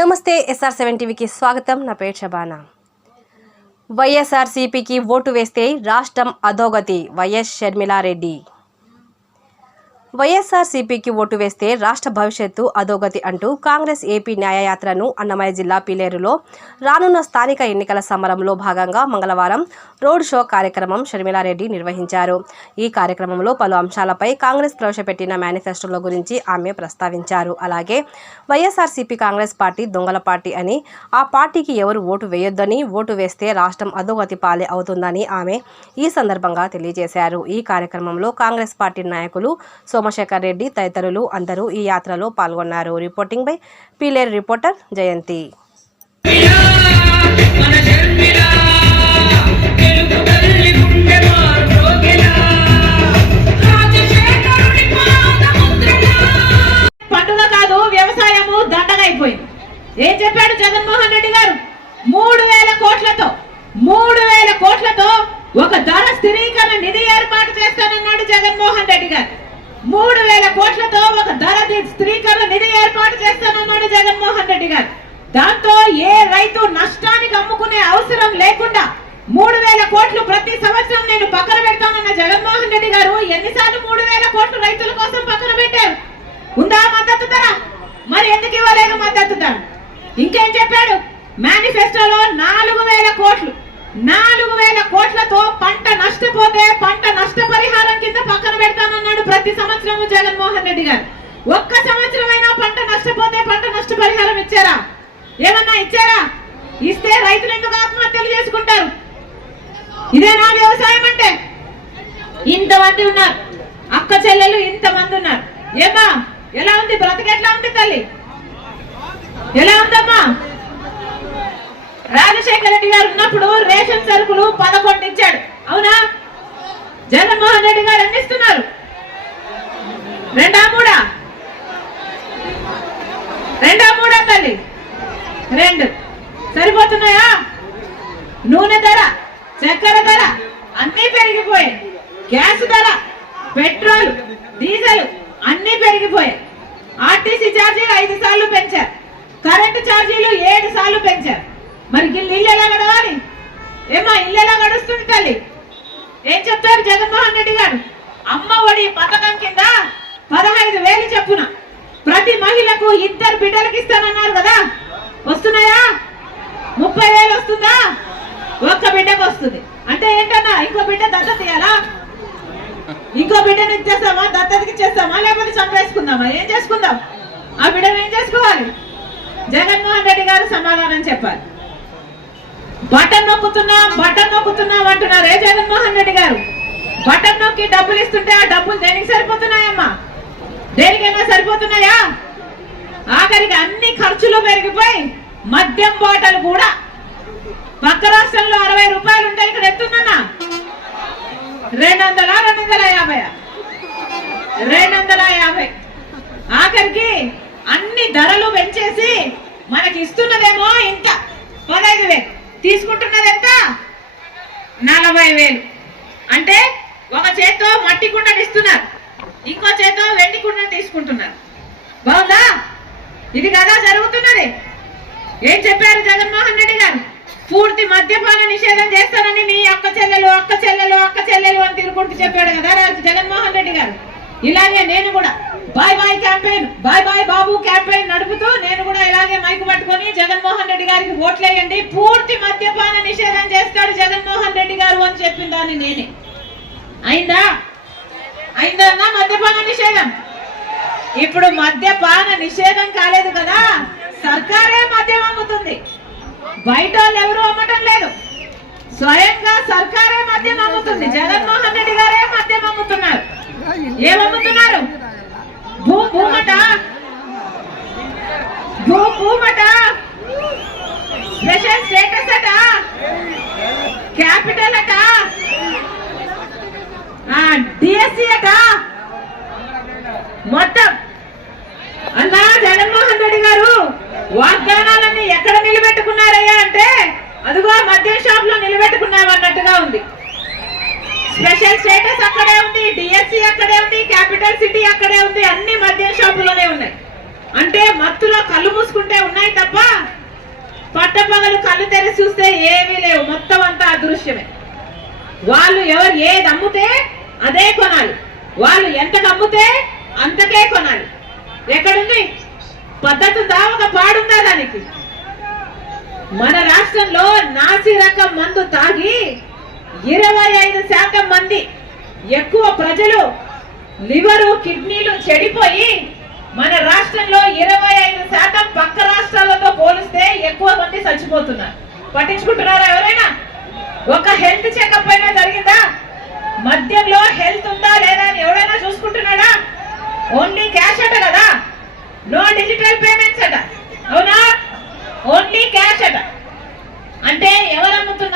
నమస్తే SR seven టీవీకి స్వాగతం. నా పేరు షబానా. వైఎస్ఆర్సీపీకి ఓటు వేస్తే రాష్ట్రం అధోగతి. వైఎస్ షర్మిలారెడ్డి. వైఎస్ఆర్సీపీకి ఓటు వేస్తే రాష్ట్ర భవిష్యత్తు అధోగతి అంటూ కాంగ్రెస్ ఏపీ న్యాయయాత్రను అన్నమయ్య జిల్లా పిలేరులో రానున్న స్థానిక ఎన్నికల సమరంలో భాగంగా మంగళవారం రోడ్ షో కార్యక్రమం షర్మిలారెడ్డి నిర్వహించారు. ఈ కార్యక్రమంలో పలు అంశాలపై కాంగ్రెస్ ప్రవేశపెట్టిన మేనిఫెస్టోల గురించి ఆమె ప్రస్తావించారు. అలాగే వైఎస్ఆర్సీపీ కాంగ్రెస్ పార్టీ దొంగల పార్టీ అని ఆ పార్టీకి ఎవరు ఓటు వేయొద్దని ఓటు వేస్తే రాష్ట్రం అధోగతి పాలే అవుతుందని ఆమె ఈ సందర్భంగా తెలియజేశారు. ఈ కార్యక్రమంలో కాంగ్రెస్ పార్టీ నాయకులు సోమశేఖర్ రెడ్డి తదితరులు అందరూ ఈ యాత్రలో పాల్గొన్నారు. Reporting by Pileru reporter Jayanthi. కాదు ఏం చెప్పాడు జగన్మోహన్ రెడ్డి గారు? మూడు వేల కోట్లతో మూడు వేల కోట్లతో ఒక ధర స్థిరీకరణ నిధి ఏర్పాటు చేస్తానన్నాడు జగన్మోహన్ రెడ్డి గారు. మూడు వేల కోట్లతో ఒక ధర స్త్రీకరణ నిధి ఏర్పాటు చేస్తానన్నాడు జగన్మోహన్ రెడ్డి గారు. దాంతో ఏ రైతు నష్టానికి అమ్ముకునే అవసరం లేకుండా మూడు వేల కోట్లు ప్రతి సంవత్సరం నేను పక్కన పెడతానన్న జగన్మోహన్ రెడ్డి గారు ఎన్నిసార్లు మూడు వేల కోట్లు రైతుల కోసం పక్కన పెట్టారు? ఉందా మద్దతు ధర? మరి ఎందుకు ఇవ్వలేదు మద్దతు ధర? ఇంకేం చెప్పాడు? మేనిఫెస్టోలో నాలుగు వేల కోట్లు. నాలుగు వేల కోట్లతో పంట నష్టపోతే పంట నష్టపరిహారం కింద పక్కన పెడతానన్నాడు ప్రతి సంవత్సరము జగన్మోహన్ రెడ్డి గారు. ఒక్క సంవత్సరమైనా పంట నష్టపోతే పంట నష్టపరిహారం ఇచ్చారా? ఏమన్నా ఇచ్చారా? ఇస్తే రైతులు ఎందుకు ఆత్మహత్యలు చేసుకుంటారు? ఇదేనా వ్యవసాయం అంటే? ఇంతమంది ఉన్నారు. అక్క చెల్లెలు ఇంతమంది ఉన్నారు. ఏమా ఎలా ఉంది? బ్రతకెట్లా ఉంది తల్లి? ఎలా ఉందమ్మా? రాజశేఖర రెడ్డి గారు ఉన్నప్పుడు రేషన్ సరుకులు పదకొండు ఇచ్చాడు. అవునా? జగన్మోహన్ రెడ్డి గారు అందిస్తున్నారు రెండా మూడా? రెండా మూడా తల్లి? రెండు. సరిపోతున్నాయా? నూనె ధర చక్కెర ధర అన్ని పెరిగిపోయాయి. గ్యాస్ ధర పెట్రోల్ డీజిల్ అన్ని పెరిగిపోయాయి. ఆర్టీసీ ఛార్జీలు ఐదు సార్లు పెంచారు. కరెంటు ఛార్జీలు ఏడు సార్లు పెంచారు. మరి ఇల్లు ఎలా గడవాలి? ఏమా ఇల్లు ఎలా గడుస్తుంది తల్లి? ఏం చెప్తారు జగన్మోహన్ రెడ్డి గారు? అమ్మ ఒడి పథకం కింద పదహైదు వేలు చెప్పున ప్రతి మహిళకు ఇద్దరు బిడ్డలకి ఇస్తానన్నారు కదా. వస్తున్నాయా? ముప్పై వేలు వస్తుందా? ఒక్క బిడ్డకు వస్తుంది. అంటే ఏంటన్నా ఇంకో బిడ్డ దత్తత ఇయ్యాలా ఇంకో బిడ్డను ఇచ్చేస్తామా దత్తతకి ఇచ్చేస్తామా లేకపోతే చంపేసుకుందామా? ఏం చేసుకుందాం? ఆ బిడ్డను ఏం చేసుకోవాలి? జగన్మోహన్ రెడ్డి గారు సమాధానం చెప్పాలి. బటన్ నొక్కుతున్నా బటన్ నొక్కుతున్నాం అంటున్నారు ఏ జగన్మోహన్ రెడ్డి గారు. బటన్ నొక్కి డబ్బులు ఇస్తుంటే ఆ డబ్బులు దేనికి సరిపోతున్నాయమ్మా? దేనికైనా సరిపోతున్నాయా? ఆఖరికి అన్ని ఖర్చులు పెరిగిపోయి మద్యం బాటలు కూడా. పక్క రాష్ట్రంలో అరవై రూపాయలు ఉంటే ఇక్కడ ఎత్తుందన్నా? రెండు వందల రెండు వందల యాభై. రెండు వందల యాభై ఆఖరికి అన్ని ధరలు పెంచేసి మనకి ఇస్తున్నదేమో ఇంత. పదహైదు వేలు. తీసుకుంటున్నది ఎంత నలభై వేలు. అంటే ఒక చేత్తో మట్టి కుండని ఇస్తున్నారు. ఇంకో చేత్తో వెండి కుండని తీసుకుంటున్నారు. బాగుందా? ఇది కదా జరుగుతున్నది. ఏం చెప్పారు జగన్మోహన్ రెడ్డి గారు? పూర్తి మద్యపాన నిషేధం చేస్తానని మీ అక్క చెల్లెలు అక్క చెల్లెలు అక్క చెల్లెలు అని తిరుగుకుంటూ చెప్పాడు కదా రాజు జగన్మోహన్ రెడ్డి గారు. ఇలాగే నేను కూడా. Bye bye campaign bye bye Babu campaign నడుపుతూ నేను కూడా ఇలాగే మైకు పట్టుకొని జగన్మోహన్ రెడ్డి గారికి ఓట్లేయండి. పూర్తి మద్యపాన నిషేధం చేస్తాడు జగన్మోహన్ రెడ్డి గారు అని చెప్పిన దాన్ని నేనే. అయిందా? అయిందన్నా మద్యపాన నిషేధం? ఇప్పుడు మద్యపాన నిషేధం కాలేదు కదా సర్కారే మద్యం అమ్ముతుంది. బయట వాళ్ళు ఎవరు అమ్మటం లేదు. స్వయంగా సర్కారే మద్యం అమ్ముతుంది. జగన్మోహన్ రెడ్డి గారే మద్యం అమ్ముతున్నారు. ఏమమ్ముతున్నారు భూమట? భూమట? స్పెషల్ స్టేటస్ అట? క్యాపిటల్ అట? డిఎస్సి అట? మొత్తం. అన్నా జగన్మోహన్ రెడ్డి గారు వాగ్దానాలన్నీ ఎక్కడ నిలబెట్టుకున్నారయ్యా అంటే అదిగో మద్యం షాప్లో నిలబెట్టుకున్నావు అన్నట్టుగా ఉంది. స్పెషల్ స్టేటస్ అక్కడే ఉంది డిఎస్సి అక్కడే ఉంది క్యాపిటల్ సిటీ అక్కడే ఉంది అన్ని మద్యం షాపులోనే ఉన్నాయి. అంటే మత్తులో కళ్ళు మూసుకుంటే ఉన్నాయి తప్ప పట్టపగలు కళ్ళు తెరి చూస్తే ఏమీ లేవు. మొత్తం అంతా అదృశ్యమే. వాళ్ళు ఎవరు ఏది అమ్ముతే అదే కొనాలి. వాళ్ళు ఎంత అమ్ముతే అంతకే కొనాలి. ఎక్కడుంది? పద్ధతి ఉందా ఒక పాడుందా దానికి? మన రాష్ట్రంలో నాసి రకం మందు తాగి ఇరవై ఐదు శాతం మంది ఎక్కువ ప్రజలు లివరు కిడ్నీలు చెడిపోయి చచ్చిపోతున్నారు. పట్టించుకుంటున్నారా ఎవరైనా? ఒక హెల్త్ చెకప్ అయినా జరిగిందా? మద్యంలో హెల్త్ ఉందా లేదా అని ఎవరైనా చూసుకుంటున్నాడా? ఓన్లీ క్యాష్ అట కదా? నో డిజిటల్ పేమెంట్స్ అట. అవునా? ఓన్లీ క్యాష్ అట. అంటే ఎవరు అమ్ముతున్నారు?